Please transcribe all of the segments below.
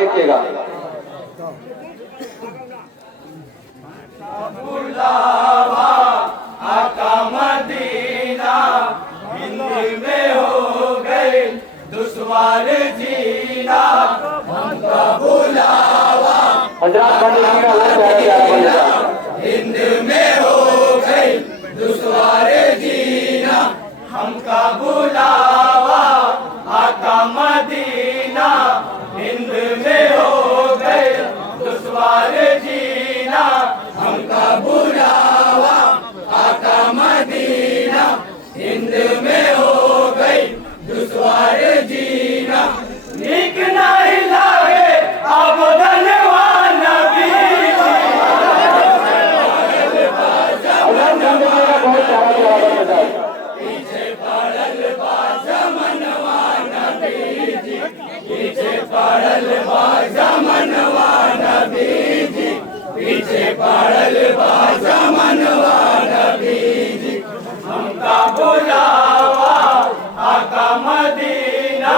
देखिएगा। बुलावा आका मदीना, हिंद में हो गए दुश्वार जीना, हमका बुलावा हिंद में हो गए दुश्वार जीना, हमका बुलावा आका मदीना, हिंद में हो गए दुश्वार जीना, हमका बुलावा आका मदीना, हिंद में हो गई दुश्वार जीना, नीक नहीं लागे अब धनवान नबी पीछे पड़ल बा जमनवा नबी जी, पीछे पड़ल बा जमनवा नबी जी, पीछे पड़ल बा जमनवा नबी जी, हमका बुलावा आका मदीना,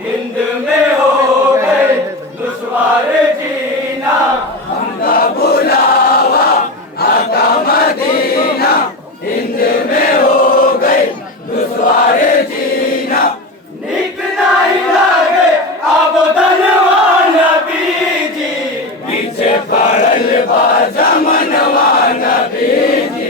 हिंद में हो गए दुश्वार जीना, हमका बुलावा आका मदीना, हिंद में हो गए दुश्वार जीना, नीक नहीं लागे अब धनवान नबी जी, पीछे पड़ल बा जमनवा नबी जी,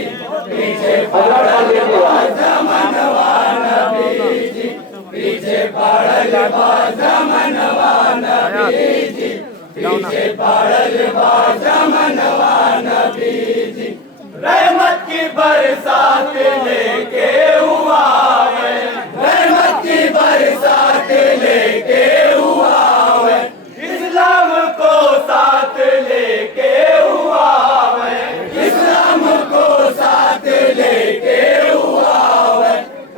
पीछे पड़ल बा जमनवा नबी जी, पीछे पड़ल बा जमनवा नबी जी, पीछे पड़ल बा जमनवा नबी जी, रहमत की बरसात लेके हुआ है, रहमत की बरसात लेके हुआ है, इस्लाम को साथ लेके हुआ है, इस्लाम को साथ लेके हुआ है,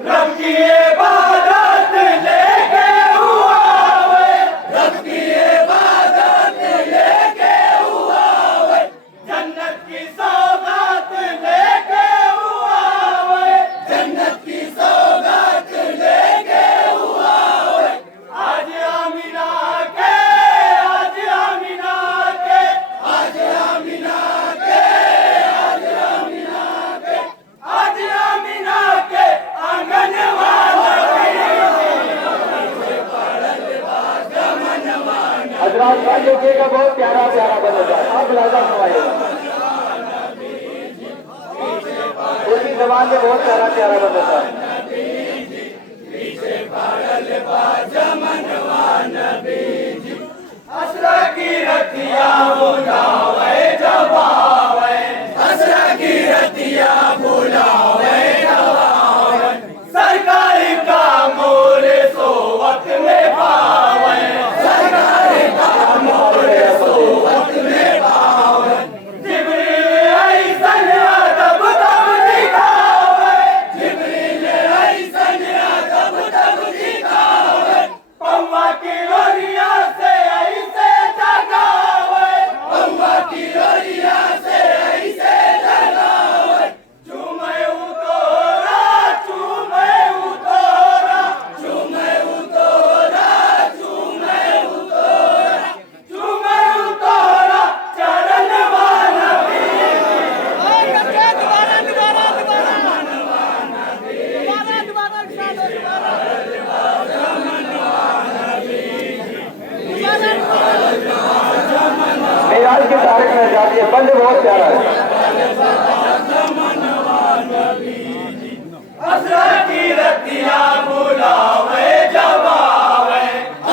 रब की इबादत लेके हुआ है, रब की इबादत लेके हुआ है, जन्नत की सौगात लेके हुआ है, जन्नत की सौगात लेके हुआ है, आज आमिना के, आज आमिना के, आज आमिना के, आज आमिना के, आज आमिना के आंगन हजरात भाई देखिएगा, बहुत प्यारा प्यारा बना था, आप लाजा सुनाइएगा। उसी जबान में बहुत प्यारा प्यारा बना था। पीछे पड़ल बा जमनवा नबी जी, असरा की रतिया बुलावे जब आवे, असरा की रतिया बुलावे जब आवे, सरकार का मोल सोवत में पावे, कहना चाहती है, बंद बहुत प्यारा है। असरा की रतिया बुलावे जब आवे,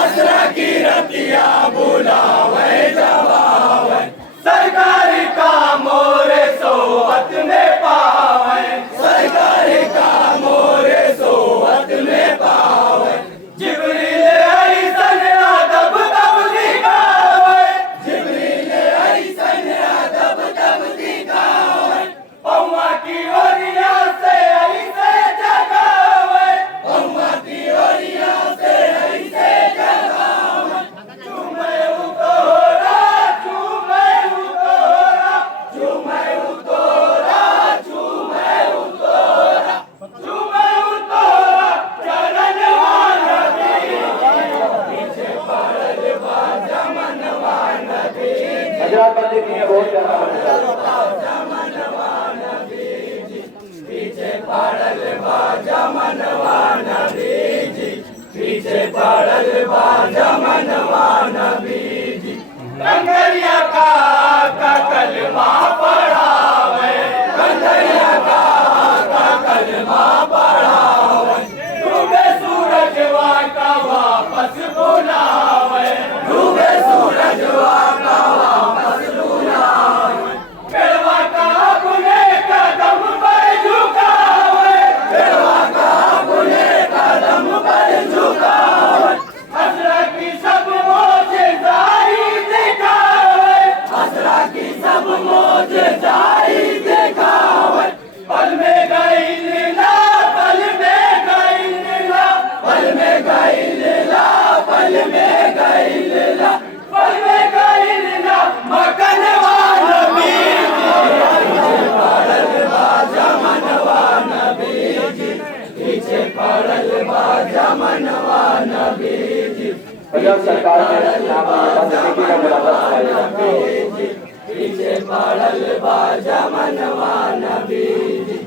असरा की रतिया बुलावे जब आवे, सरकारी काम मोरे सोवत में पावे, सरकारी काम मोरे सोवत में पावे, जिब्रील ऐसन अदब तब दिखावे, जिब्रील ऐसन अदब तब दिखावे, पौआ की ओरिया से ऐसे जगावे, पौआ की ओरिया से ऐसे जगावे, चूमे उतोरा, चूमे उतोरा, चूमे उतोरा, चूमे उतोरा, चूमे उतोरा, चरण नबी, पीछे पड़ल बा जमनवा नबी, हजरात बंदे की है बहुत प्यारा है। जमनवा नबी जी, पीछे पड़ल बा जमनवा नबी जी, पीछे पड़ल बा जमनवा नबी जी, कंगरिया का कलमा पढ़ावे, कंगरिया का कलमा पढ़ावे, डूबे सूरजवा का वापस बुलावे, डूबे सूरजवा का वापस बुलावे, बेड़वा का अपने कदम पर झुकावे, बेड़वा का अपने कदम पर झुकावे, असरा की सब मौजज़ाई दिखावे, असरा की सब मौजज़ाई दिखावे, पल में गई लीला, पल में गई लीला, पल में गई लीला, पल में गई लीला, पल में गई लीला, मकनवा नबी जमनवा नबी जी, पीछे पड़ल बा जमनवा नबी जी, पंजाब सरकार ने यहाँ पर बंदगी का मुलाकात कराई। पीछे पड़ल बा जमनवा नबी जी,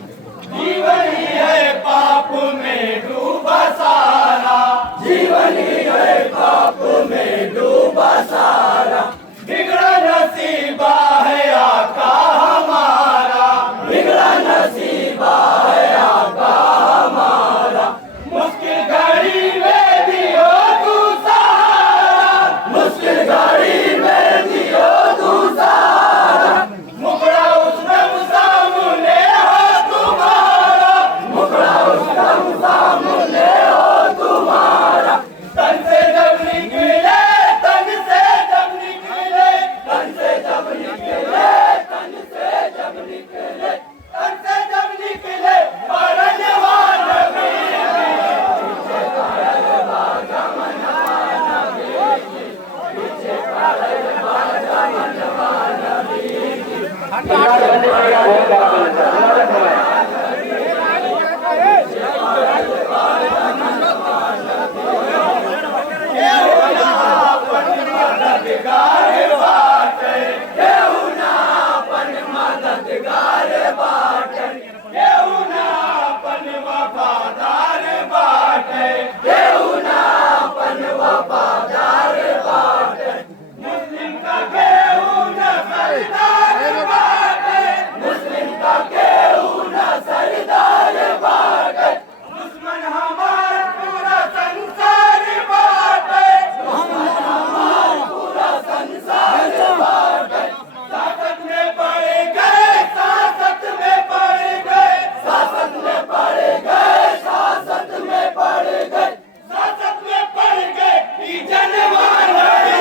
जीवनी है पाप में डूबा सारा, जीवनी है पाप में डूबा सारा, बिगड़ा नसीबा है आका हमारा, बिगड़ा नसीबा है आका हमारा, मुश्किल घड़ी में दियो तू सहारा, मुश्किल घड़ी में दियो तू सहारा, मुखड़ा उस दम सामने हो तुम्हारा, मुखड़ा उस दम सामने हो तुम्हारा, तन से जब निकले, तन से जब निकले, तन से जब निकले, तन से जब निकले, तन से जब निकले, पड़नवा नबी, पीछे पड़ल बा जमनवा नबी, पीछे पड़ल बा जमनवा नबी, पंजाब बंदे की है बहुत प्यारा है। मददगार बाटे, केहू ना अपन मददगार बाटे, केहू ना अपन वफादार बाटे, केहू ना अपन वफादार बाटे, मुस्लिम का केहू ना सरदार बाटे, मुस्लिम का केहू ना सरदार बाटे, दुश्मन हमार पूरा संसार बाटे, दुश्मन हमार पूरा संसार बाटे, सासत में पड़ गए, सासत में पड़ गए, सासत में पड़ गए, सासत में पड़ गए, सासत में पड़ गए, ई जनवा नबी,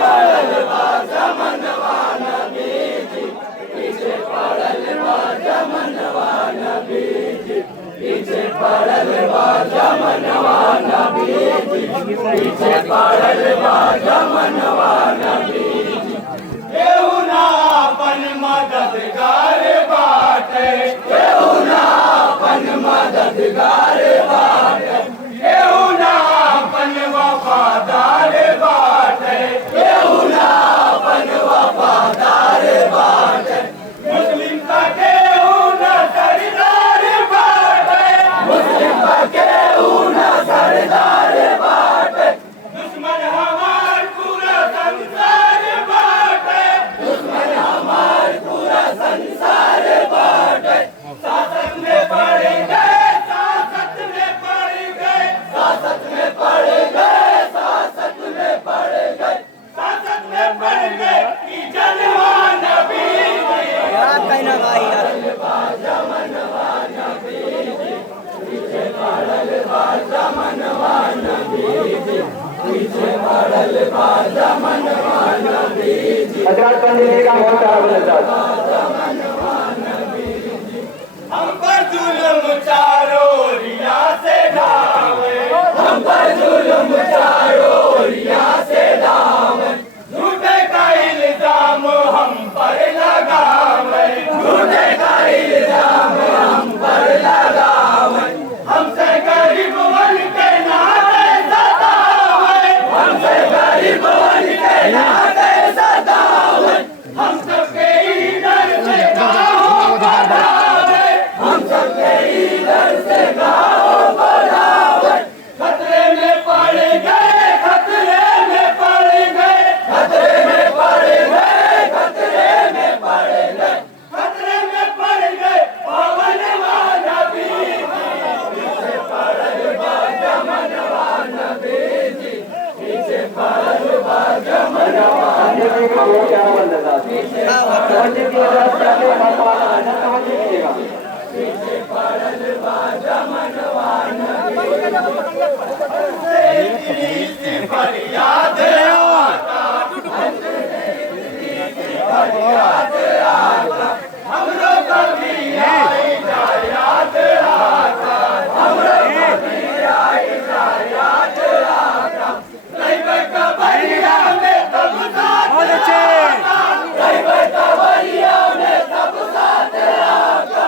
पड़ल बा जमनवा नबी जी, पीछे पड़ल बा जमनवा नबी जी, पीछे पड़ल बा जमनवा नबी जी, पीछे पड़ल बा जमनवा नबी जी, केहू ना अपन मददगार बाटे, केहू ना अपन मददगार बाटे, केहू ना अपन वफादार बाटे, केहू ना अपन वफादार बाटे, मुस्लिम का केहू ना सरदार बाटे, मुस्लिम का केहू ना सरदार बाटे, हजरत पंडित जी का बहुत प्यारा बंदा हम पर जुल्म चारों रिया से ढावे, हम पर जुल्म चारों रिया से ढावे, झूठे का इल्जाम हम पर लगावे, झूठे का इल्जाम हम पर लगावे, हमसे गरीब बन के नाते सतावे, हमसे गरीब बन के नाते सतावे, हम सबके इधर से गाँव बढ़ावे, हम सबके इधर से गाँव बढ़ावे, खतरे में पड़ गए, खतरे में पड़ गए, खतरे में पड़ गए, खतरे में पड़ गए, खतरे में पड़ गए पवन वाला बीजी, पीछे पड़ल बा जमनवा नबी जी, पीछे पड़ल बा जमनवा जी का बहुत प्यारा बंदा समझ लीजिएगा पीछे पड़ल बा जमनवा नबी जी, फरियाद आता, फरियाद आता, हमरो कभी आई याद आता, हमरो कभी आई याद आता, रहिबे कबरिया में तब साथ आता, रहिबे कबरिया में तब साथ आता,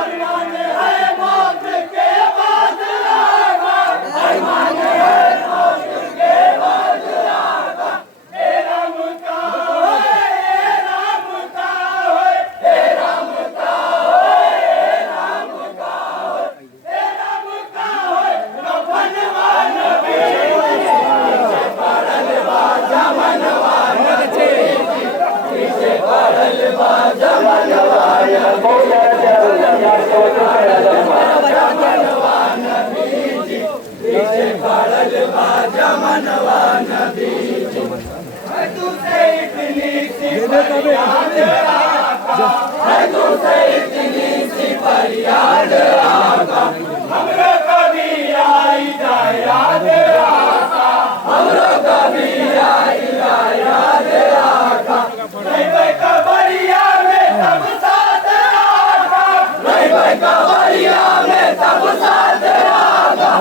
अरमान है मौत के बाद आगा, अरमान है मौत के बाद आगा, हे राम का होए, हे राम का होए, हे राम का होए, हे राम का होए, हे राम का होए, कफनवा नबी जी, पीछे पड़ल बा जमनवा नबी जी, पीछे पड़ल बा जमनवा नबी, बहुत प्यारा जमनवा नबी जी, पीछे पड़ल बा जमनवा नबी जी, है तुझसे इतनी सी फरियाद आका, है तुझसे इतनी सी फरियाद आका, हमरो कभी आई याद आका, हमरो कभी आई याद आका, रहिबे कबरिया में तब साथ आका, रहिबे कबरिया में तब साथ आका,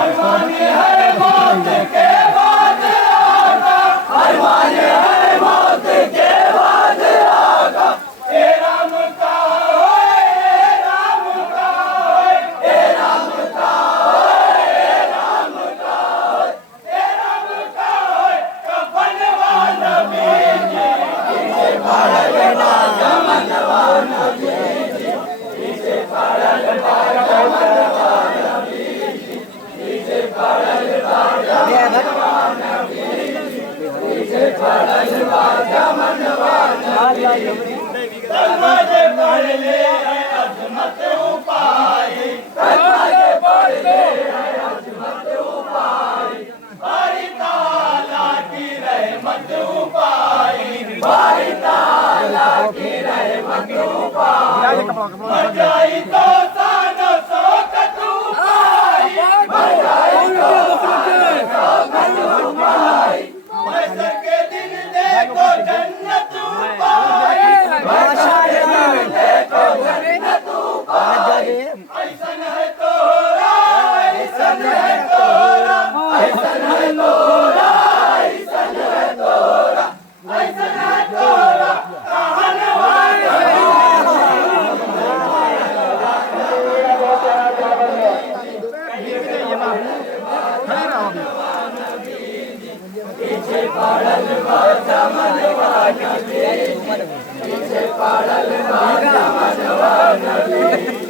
अरमान है मौत के बाद आका, अरमान है मौत के बाद आका, हे राम का होए, हे राम का होए, हे राम का होए, हे राम का होए, हे राम का होए, कफनवा नबी जी, पीछे पड़ल बा जमनवा नबी जी, पीछे पड़ल बा जमनवा नबी जी, पीछे पड़ल बा जमनवा नबी जी, पीछे पड़ल बा जमनवा नबी जी, दरवाजे पढ़ ले है अजमत उपाई, दरवाजे पढ़ ले है अजमत उपाई, बारी ताला की रहमत उपाई, बारी ताला की रहमत उपाई, मर जाई तो सानो शौकत उपाई, मर जाई तो सानो शौकत उपाई, महशर के दिन देखो जन्नत उपाई, महशर के दिन देखो जन्नत उपाई, ऐसन है तोरा, ऐसन है तोरा, ऐसन है तोरा, ऐसन है तोरा, ऐसन है तोरा, कहनवा पीछे पड़ल बा जमनवा नबी जी, पीछे पड़ल बा जमनवा नबी जी,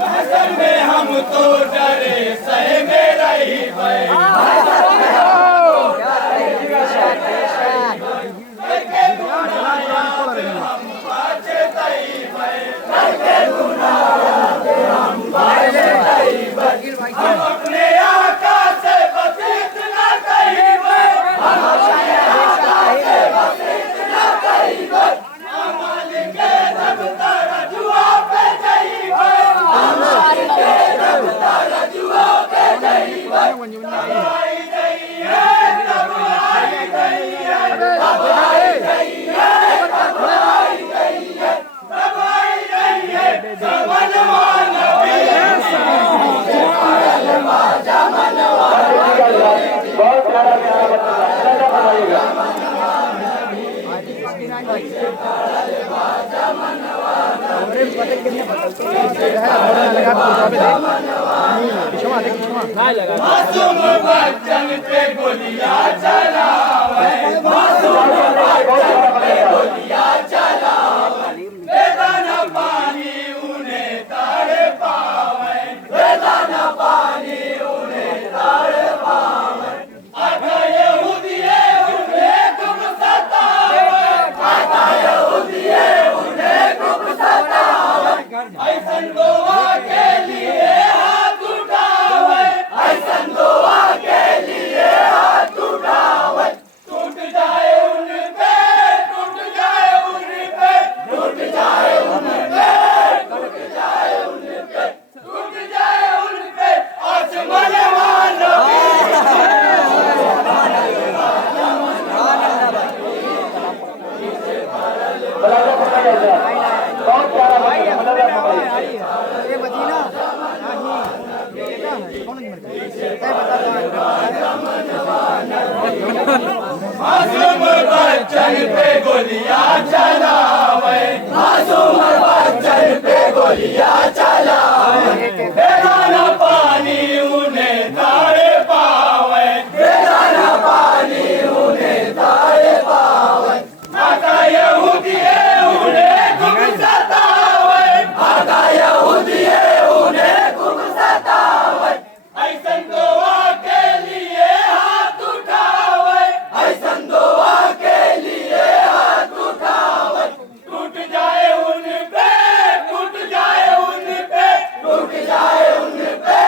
महशर में हम तो डरे सह में रही भय, महशर में हम तो डरे सह में रही भय, करके गुनाह याद हम पछताई भय, करके गुनाह याद हम पछताई भय, हम अपने आका से बस इतना कही भय, हम अपने आका से बस इतना कही भय, अमल के जब तरजुआ पे जई भय, अमल के जब तरजुआ पे जई भय, प्यारा प्यारा बनना चाहिए। अंदाजा बनाइएगा। मासूम बच्चन पे गोलियां चलावे, मासूम बच्चन पे गोलियां चलावे, बेदाना पानी उन्हें ताड़े पावे, बेदाना पानी उन्हें ताड़े पावे। आता यहूदिये उन्हें खूब सतावे, आता यहूदिये उन्हें खूब सतावे। ऐसन गोवा के लिए हाथ उठावे, ऐसन गोवा के लिए हाथ उठावे। टूट जाए उन पे, टूट जाए उन पे, टूट जाए उन पे, टूट जाए उन पे, टूट जाए उन पे आसमान वालों की। अंदाजा बनाइएगा। बहुत प्यारा बनना, अंदाजा बनाइएगा। ये मदीना कौन मासूम बच्चन पे गोलियां चलावे, मासूम बच्चन पे गोलियां चलावे, बेदाना पानी उन्हें ताड़े पावे, बेदाना पानी उन्हें ताड़े पावे। आता यहूदिये उन्हें खूब सतावे, आता यहूदिये उन्हें खूब सतावे। ऐसन गोवा के लिए हाथ उठावे, ऐसन गोवा के लिए हाथ उठावे। टूट जाए उन पे, टूट जाए उन पे, टूट जाए उन पे,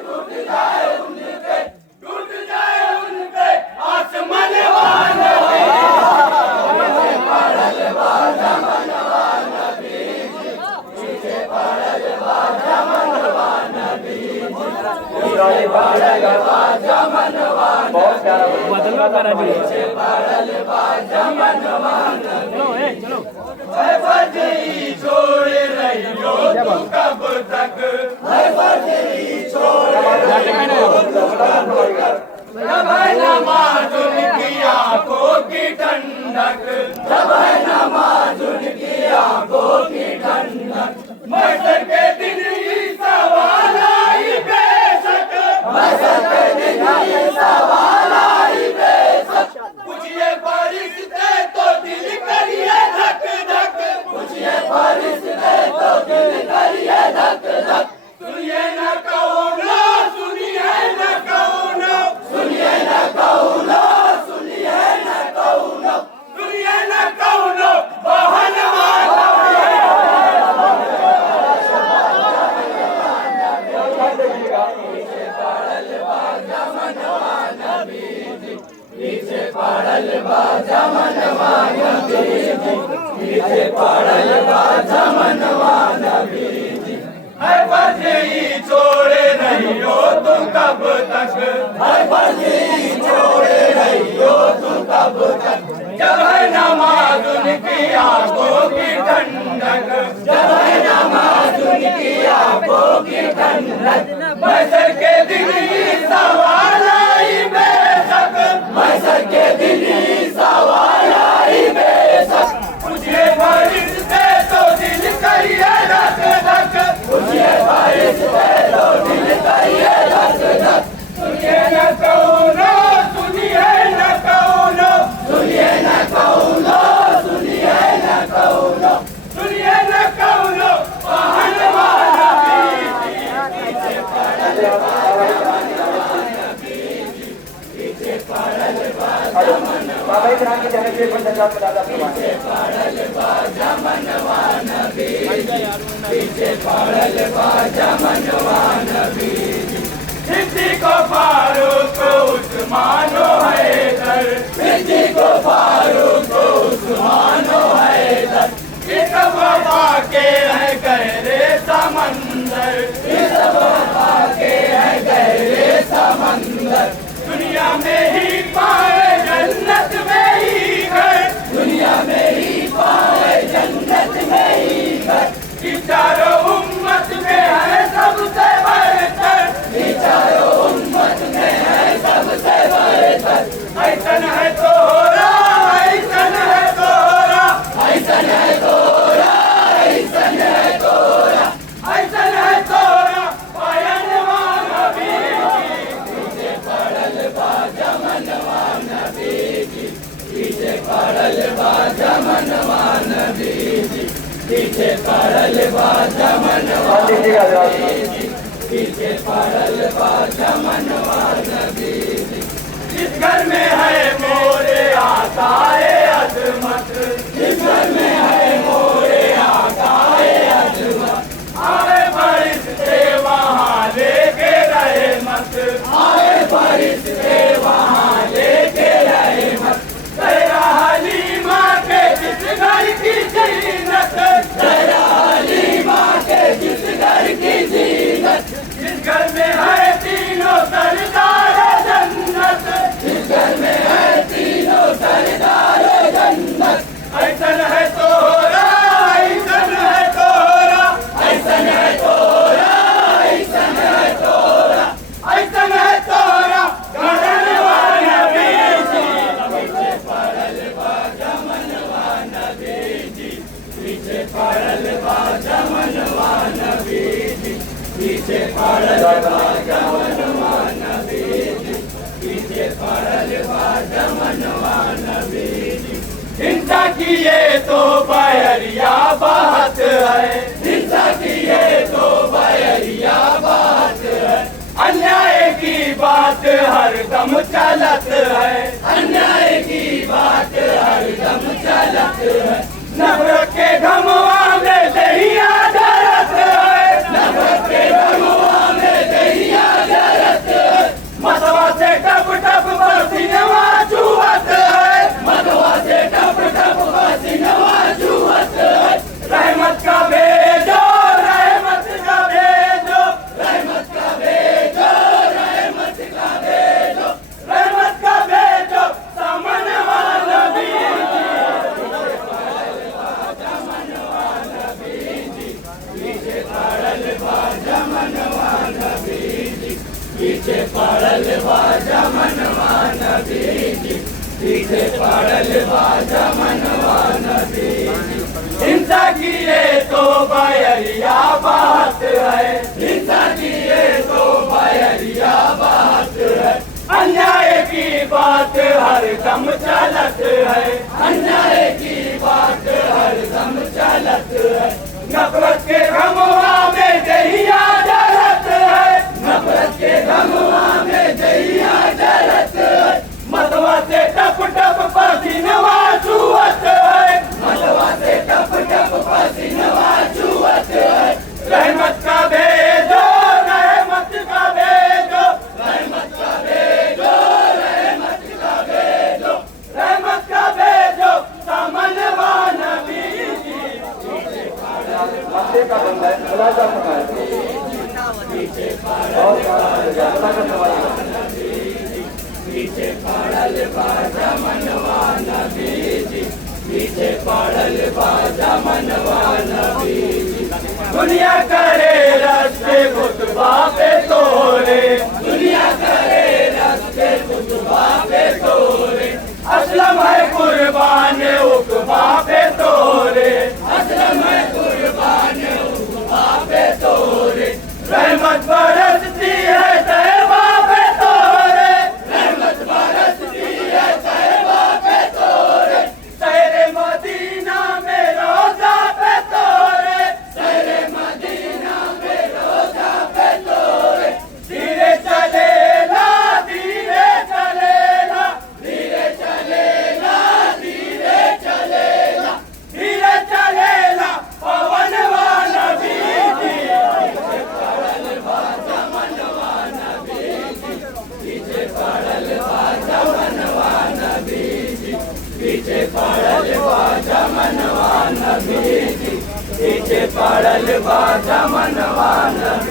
टूट जाए उन पे, टूट जाए उन पे आसमान वालों की। बहुत प्यारा बदलना करा भी है फर्जी छोड़ रही हो तुम कब तक, है फर्जी छोड़ रही हो तुम कब तक। जब है नमाज उनकी आंखों की ठंडक, जब है नमाज उनकी आंखों की ठंडक। मसर के दिन ही सवाल आई बेशक, मसर के दिन ही सवाल आई बेशक। पूछिए फरिश्ते तो दिल करिए धक धक, पूछिए फरिश्ते तो दिल करिए धक धक। सुनिए न कौनो, सुनिए न कौनो, सुनिए न कौनो, सुनिए न कौनो, सुनिए न कौनो बहन है फर्जी छोड़े नहीं हो तुम कब तक, है फर्जी छोड़े नहीं हो तुम कब तक। जब है नमाज उनकी आंखों की ठंडक, जब है नमाज उनकी आंखों की ठंडक। मैसर के दिन ही सवाल आई बेशक, मैसर के दिन ही सवाल आई बेशक। पूछिए फरिश्ते तो दिल करिए धक धक, पूछिए फरिश्ते तो दिल करिए धक धक। सुनिए न कौनो, सुनिए न कौनो, सुनिए न कौनो, सुनिए न कौनो, सुनिए न कौनो बहन वाला बीजी। पीछे पड़ल बा जमनवा बीजी, पीछे पड़ल बा जमनवा, पीछे पड़ल बा जमनवा बीजी, पीछे पड़ल बा जमनवा बीजी। सिद्दी को फारूक उस्मानो हैदर, सिद्दी को फारूक उस्मानो हैदर। इस वफा के हैं गहरे समंदर, इस वफा के हैं गहरे समंदर। दुनिया में ही पाए जन्नत में ही घर, दुनिया में ही पाए जन्नत में ही घर। चारों उम्मत में है सबसे बढ़कर, चारों उम्मत में है सबसे बढ़कर। ऐसन है तोरा, ऐसन है तोरा, ऐसन है तोरा, ऐसन है तोरा, ऐसन है तोरा पयनवा नबी जी। पीछे पड़ल बा जमनवा नबी जी, पीछे पड़ल बा जमनवा नबी जी, पीछे पड़ल बा जमनवा नबी जी, पीछे पड़ल बा जमनवा नबी जी। जिस घर में है मोरे आका ए अजमत, जिस घर में है मोरे आका ए अजमत, आए बारिश से वहाँ लेके रहे मत, आए बारिश से वहाँ लेके रहे मत। तेरा हलीमा के जिस घर की जीनत, तेरा हलीमा के जिस घर की जीनत, जिस घर में है तीनों सरदार जन्नत, जिस घर में है तीनों सरदार जन्नत। ऐसन है तोरा, ऐसन है तोरा, ऐसन है तोरा, ऐसन है तोरा, ऐसन है तोरा गढ़नवा नबी जी। पीछे पड़ल बा जमनवा नबी जी, पीछे पड़ल बा जमनवा नबी जी, पीछे पड़ल बा जमनवा नबी जी, पीछे पड़ल बा जमनवा नबी जी। हिंसा की ये तो बैरिया बात है, हिंसा की ये तो बैरिया बात है। अन्याय की बात हरदम चलत है, अन्याय की बात हरदम चलत है। नफरत के घमवा में दहिया जरत है, नफरत के घमवा में दहिया जरत है। मतवा से टप टप पसीनवा चुहत है, मतवा से टप टप पसीनवा चुहत है। रहमत का भेजो, रहमत का भेजो, रहमत का भेजो, रहमत का भेजो, रहमत का भेजो समनवा नबी जी। जमनवा नबी जी, पीछे पड़ल बा जमनवा नबी जी, पीछे पड़ल बा जमनवा नबी जी, पीछे पड़ल बा जमनवा नबी जी। हिंसा की ये तो बैरिया बात है, हिंसा की ये तो बैरिया बात है। अन्याय की बात हरदम चलत है, अन्याय की बात हरदम चलत है। नफरत के घमवा में दहिया जरत है, नफरत के घमवा में दहिया जरत है। मतवा से टप टप पसीनवा चुहत है, मतवा से टप टप पसीनवा चुहत है। रहमत का भेजो, रहमत का भेजो, रहमत का भेजो, रहमत का भेजो, रहमत का भेजो समनवा नबी जी। पीछे पड़ल बा खुलासा फरमाए पीछे पड़ल बा जमनवा नबी जी, पीछे पड़ल बा जमनवा नबी जी, पीछे पड़ल बा जमनवा नबी जी। दुनिया करे रस्ते खुतबा पे तोरे, दुनिया करे रस्ते खुतबा पे तोरे। असलम है कुर्बान उकबा पे तोरे, असलम है कुर्बान उकबा पे तोरे। रहमत बरसती है तैबा पे तोरे, रहमत बरसती है तैबा पे तोरे। शहरे मदीना में रोजा पे तोरे, शहरे मदीना में रोजा पे तोरे। धीरे चलेला, धीरे चलेला, धीरे चलेला, धीरे चलेला, धीरे चलेला पवनवा नबी जी। पीछे पड़ल बा जमनवा नबी जी, पीछे पड़ल बा जमनवा नबी जी, पीछे पड़ल बा जमनवा नबी जी, पीछे पड़ल बा जमनवा नबी।